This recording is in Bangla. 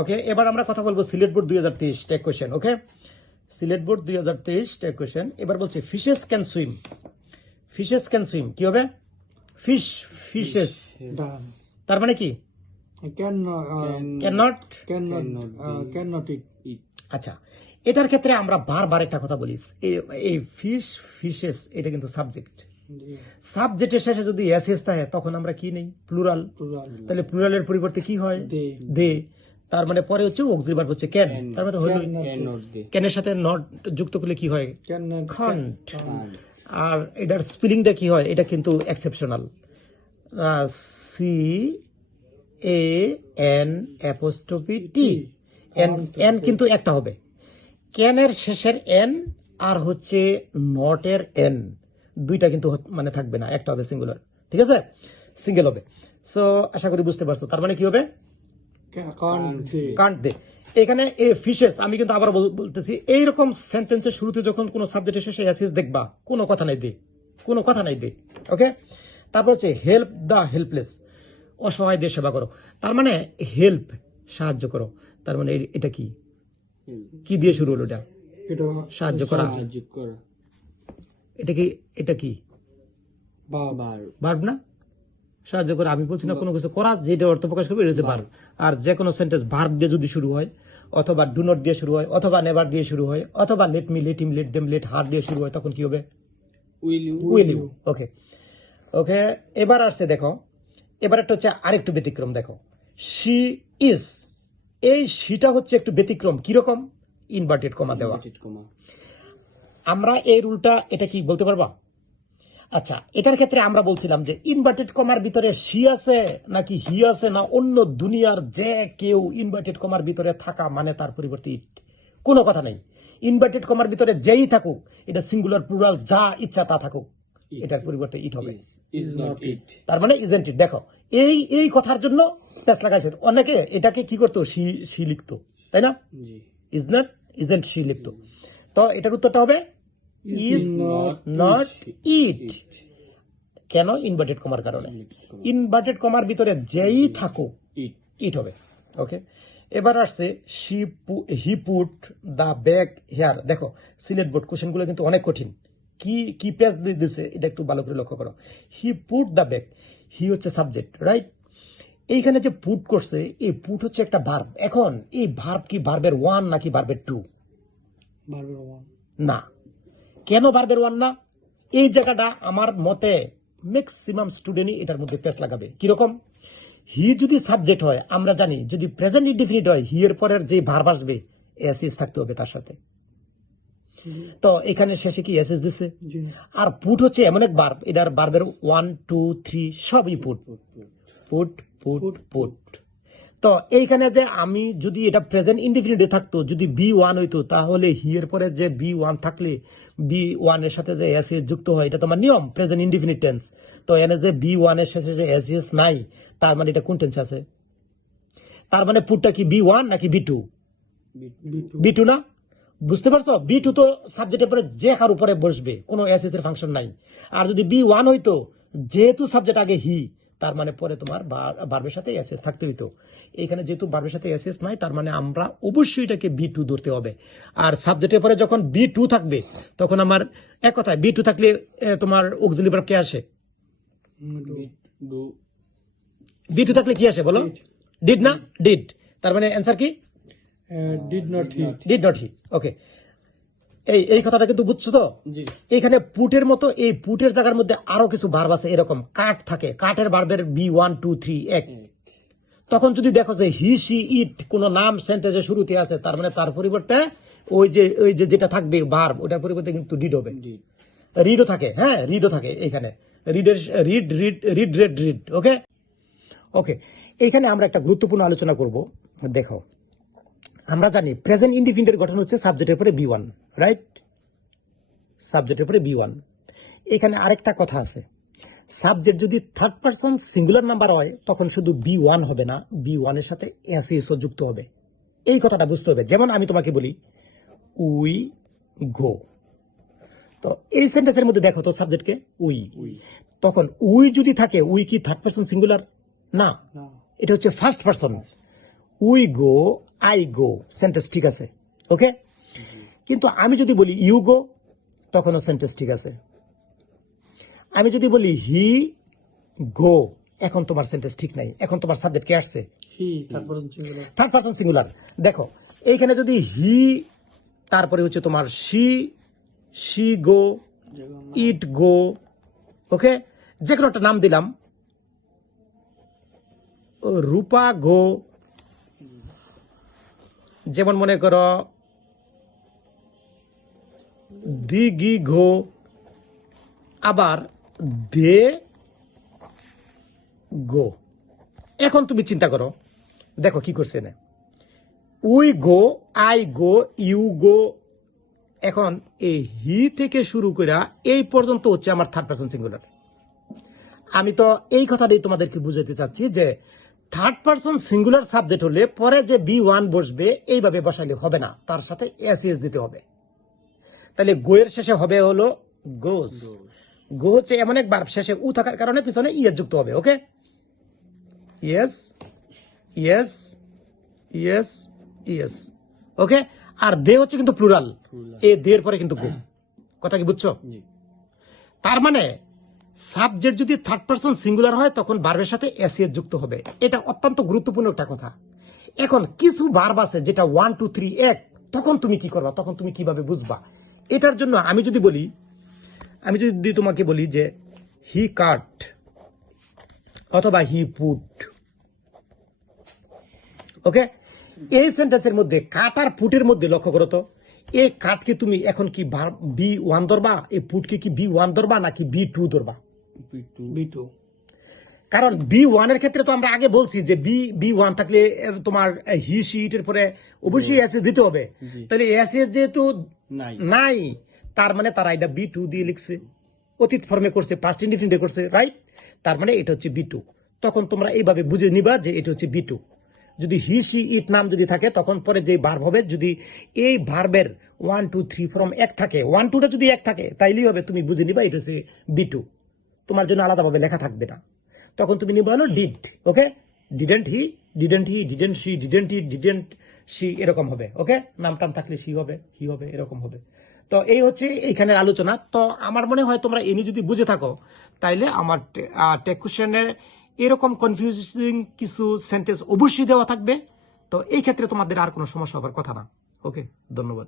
ওকে, এবার আমরা কথা বলবো সিলেট বোর্ড 2023 টেক কোশ্চেন। ওকে, সিলেট বোর্ড 2023 টেক কোশ্চেন। এবার বলছে fishes can swim. Fishes can swim কি হবে? ফিশেস তার মানে কি? ক্যাননট। আচ্ছা, এটার ক্ষেত্রে আমরা বারবার একটা কথা বলি, এই ফিশেস এটা কিন্তু সাবজেক্ট। সাবজেক্টের শেষে যদি এসএস থাকে তখন আমরা কি নেই? প্লুরাল। তাহলে প্লুরালের পরিবর্তে কি হয়? দে। তার মানে পরে হচ্ছে অক্সিলারি ভার্ব হচ্ছে ক্যান। তার মানে হলো ক্যানের সাথে নট যুক্ত করলে কি হয়? কান্ট। আর এটার স্পেলিংটা কি হয়? এটা কিন্তু এক্সেপশনাল, CAN''T। এন কিন্তু একটা হবে। ক্যানের শেষের এন আর হচ্ছে নটের এন দুইটা কিন্তু মানে থাকবে না, একটা হবে সিঙ্গুলার। ঠিক আছে, সিঙ্গেল হবে। সো আশা করি বুঝতে পারছো। তার মানে কি হবে? কান্ট দে। এখানে এই ফিশেস, আমি কিন্তু আবার বলতেছি, এইরকম সেন্টেন্সের শুরুতে যখন কোনো সাবজেক্টের শেষে অ্যাসিস দেখবা, কোনো কথা নাই দে, কোনো কথা নাই দে। ওকে, তারপর হচ্ছে হেল্প দ্য হেল্পলেস, অসহায়দের সেবা করো। তার মানে হেল্প, সাহায্য করো। তার মানে এটা কি কি দিয়ে শুরু হলো? এটা সাহায্য করা। এটা কি ভার্ব না? সাহায্য করা। আমি বলছি না কোনো কিছু করা যেটা অর্থ প্রকাশ করবে এটা হচ্ছে ভার্ব। আর যে কোনো সেন্টেন্স ভার্ব দিয়ে যদি শুরু হয়, অথবা ডু নট দিয়ে শুরু হয়, অথবা নেভার দিয়ে শুরু হয়, অথবা let me, let him, let them, let her দিয়ে শুরু হয়, তখন কি হবে? Will you. ওকে ওকে, এবার আসছে দেখো, এবার একটা হচ্ছে আরেকটু ব্যতিক্রম। দেখো, শি ইজ, এই শিটা হচ্ছে একটু ব্যতিক্রম। কিরকম? ইনভার্টেড কমা দেওয়া। আমরা এই রুলটা, এটা কি বলতে পারবা? আচ্ছা, এটার ক্ষেত্রে আমরা বলছিলাম যে ইনভার্টেড কমার ভিতরে শি আছে নাকি হি আছে, না অন্য দুনিয়ার যে কেউ ইনভার্টেড কমার ভিতরে থাকা মানে তার পরিবর্তে ইট। কোনো কথা নেই, ইনভার্টেড কমার ভিতরে যেই থাকুক, এটা সিঙ্গুলার প্লুরাল যা ইচ্ছা তা থাকুক, এটার পরিবর্তে ইট হবে। তার মানে ইজেন্ট ইট। দেখো, এই কথার জন্য প্যাচ লাগাইছে অনেকে, এটাকে কি করতো? শি লিখতো, তাই না? ইজ নট, ইজেন্ট, শি লিখতো। তো এটার উত্তরটা হবে ইজ নট ইট। কেন? ইনভার্টেড কমার কারণে। ইনভার্টেড কমার ভিতরে যেই থাকুক ইট হবে। ওকে, এবার আসছে he put the bag here. দেখো, সিলেট বোর্ড কোশ্চেনগুলো কিন্তু অনেক কঠিন। কি পেজ দিয়ে দিছে এটা একটু ভালো করে লক্ষ্য করো। হি পুট দ্য ব্যাগ, হি হচ্ছে সাবজেক্ট, রাইট? এইখানে যে পুট করছে, এই পুট হচ্ছে একটা ভার্ব। এখন এই ভার্ব কি ভার্বের ওয়ান নাকি ভার্বের টু? না। কেন ভার্বের ওয়ান না? এই জায়গাটা আমার মতে ম্যাক্সিমাম স্টুডেন্টই এটার মধ্যে পেস লাগাবে। কিরকম? হি যদি সাবজেক্ট হয়, আমরা জানি যদি প্রেজেন্ট ইনডিফিনিট হয়, হি এর পরের যে ভার্ব আসবে এসএস থাকতে হবে তার সাথে। তো এখানে শেষে কি এসএস দিছে? আর পুট হচ্ছে এমন এক ভার্ব, এটার ভার্বের 1 2 3 সবই পুট পুট পুট পুট। তো এইখানে যে আমি যদি এটা প্রেজেন্ট ইনডিফিনিটে থাকতো, যদি B1 হইতো, তাহলে হি এর পরে যে B1 থাকলে B1 এর সাথে যে এসএস যুক্ত হয়, এটা তোমার নিয়ম প্রেজেন্ট ইনডিফিনিট টেন্স। তো এনে যে B1 এর সাথে যে এসএস নাই, তার মানে এটা কোন টেন্স আছে? তার মানে পুটটা কি B1 নাকি B2? B2 না? বুঝতে পারছো? B2 তো সাবজেক্টের পরে যে কার উপরে বসবে, কোনো এসএস এর ফাংশন নাই। আর যদি B1 হইতো, যেহেতু সাবজেক্ট আগে হি, তার মানে পরে তোমার ভার্বের সাথে এসএস থাকতে হইতো। এখানে যেহেতু ভার্বের সাথে এসএস নাই, তার মানে আমরা অবশ্যই এটাকে B2 ধরতে হবে। আর সাবজেক্টের পরে যখন B2 থাকবে, তখন আমার এক কথায় B2 থাকলে তোমার অক্সিলারি ভার্ব কে আসে? B2 থাকলে কি আসে বলো? ডিড না? ডিড। তার মানে অ্যান্সার কি? Did not he. ওকে, এই কথাটা কিন্তু বুঝছো তো? এখানে পুটের মতো, এই পুটের জায়গার মধ্যে আরো কিছু ভার্ব আছে, এরকম কাট থাকে, কাটের ভার্বের B1 2 3 এক। তখন যদি দেখো যে হি সি ইট কোন নাম সেন্টেন্সের শুরুতে আছে, তার মানে তার পরিবর্তে ওই যে যেটা থাকবে ভার্ব, ওটার পরিবর্তে কিন্তু ডিড হবে। রিডও থাকে, হ্যাঁ রিডও থাকে এখানে। রিড। ওকে ওকে, এইখানে আমরা একটা গুরুত্বপূর্ণ আলোচনা করব। দেখো, আমরা জানি প্রেজেন্ট ইনডিফিনিটের গঠন হচ্ছে সাবজেক্টের পরে B1, রাইট? সাবজেক্টের পরে B1। এখানে আরেকটা কথা আছে, সাবজেক্ট যদি থার্ড পারসন সিঙ্গুলার নাম্বার হয়, তখন শুধু B1 হবে না, B1 এর সাথে এসএস যুক্ত হবে। এই কথাটা বুঝতে হবে। যেমন আমি তোমাকে বলি উই গো, তো এই সেন্টেন্সের মধ্যে দেখো তো সাবজেক্টকে উই। তখন উই যদি থাকে, উই কি থার্ড পারসন সিঙ্গুলার? না, এটা হচ্ছে first person. We go I go sentence ঠিক আছে, ওকে। কিন্তু আমি যদি বলি ইউ গো, তখনও সেন্টেন্স ঠিক আছে। আমি যদি বলি হি গো, এখন তোমার সেন্টেন্স ঠিক নাই, এখন তোমার সাবজেক্ট কে আসছে? Third person singular. দেখো এইখানে যদি হি, তারপরে হচ্ছে তোমার শি গো, ইট গো, ওকে, যে কোনো একটা নাম দিলাম, রূপা গো, যেমন মনে করো দিগি ঘো, আবার দে গো। এখন তুমি চিন্তা করো, দেখো কি করছে না, we go, I go, you go. এখন এই হি থেকে শুরু করে এই পর্যন্ত হচ্ছে আমার থার্ড পারসন সিঙ্গুলার। আমি তো এই কথাটাই তোমাদেরকে বুঝাতে চাচ্ছি যে থার্ড পারসন সিঙ্গুলার সাবজেক্ট হলে পরে যে B1 বসবে এইভাবে বসাইলে হবে না, তার সাথে এস দিতে হবে। তাহলে গো এর শেষে হবে হলো গোস। গো হচ্ছে এমন এক ভার্ব, শেষে উ থাকার কারণে পিছনে ইয়েস যুক্ত হবে, ওকে। ইয়েস ইয়েস ইয়েস ইয়েস, ওকে। আর দে হচ্ছে কিন্তু প্লুরাল, এ দের পরে কিন্তু গো। কথা কি বুঝছো? তার মানে সাবজেক্ট যদি থার্ড পারসন সিঙ্গুলার হয় তখন ভার্বের সাথে এস যুক্ত হবে। এটা অত্যন্ত গুরুত্বপূর্ণ একটা কথা। এখন কিছু ভার্ব আছে যেটা 1 2 3 এক, তখন তুমি কি করবা, তখন তুমি কিভাবে বুঝবা? এটার জন্য আমি যদি তোমাকে বলি যে হি কাট অথবা হি পুট, ওকে, এই সেন্টেন্সের মধ্যে কাট আর পুটের মধ্যে লক্ষ্য করো তো, এই কাটকে তুমি এখন কি B1 ধরবা, এই পুটকে কি B1 ধরবা নাকি B2 ধরবা? B2। কারণ B1 এর ক্ষেত্রে তো আমরা আগে বলছি যে B1 থাকলে তোমার হি সি ইটের পরে অবশ্যই এস দিতে হবে। তাহলে এস যেহেতু নাই, তার মানে তারা এটা B2 দিয়ে লিখছে, অতীত ফর্মে করছে, পাস্ট ইনডিফিনিটে করছে, রাইট? তার মানে এটা হচ্ছে B2। তখন তোমরা এইভাবে বুঝে নিবা যে এটা হচ্ছে B2। যদি হি সি ইট নাম যদি থাকে তখন পরে যে ভার্ব হবে, যদি এই ভার্বের 1 2 3 ফর্ম এক থাকে, 1 2টা যদি এক থাকে তাইলেই হবে, তুমি বুঝে নিবা এটা হচ্ছে B2। তোমার জন্য আলাদাভাবে লেখা থাকবে না, তখন তুমি নিবা হলো did, okay. Didn't he, didn't he, didn't she, didn't he, didn't she, এরকম হবে, ওকে। নাম টাম থাকলে শি হবে, হি হবে, এরকম হবে। তো এই হচ্ছে এইখানের আলোচনা। তো আমার মনে হয় তোমরা এনি যদি বুঝে থাকো তাইলে আমার টেক কোশ্চেনে এরকম কনফিউজিং কিছু সেন্টেন্স অবশ্যই দেওয়া থাকবে। তো এই ক্ষেত্রে তোমাদের আর কোনো সমস্যা হবার কথা না, ওকে। ধন্যবাদ।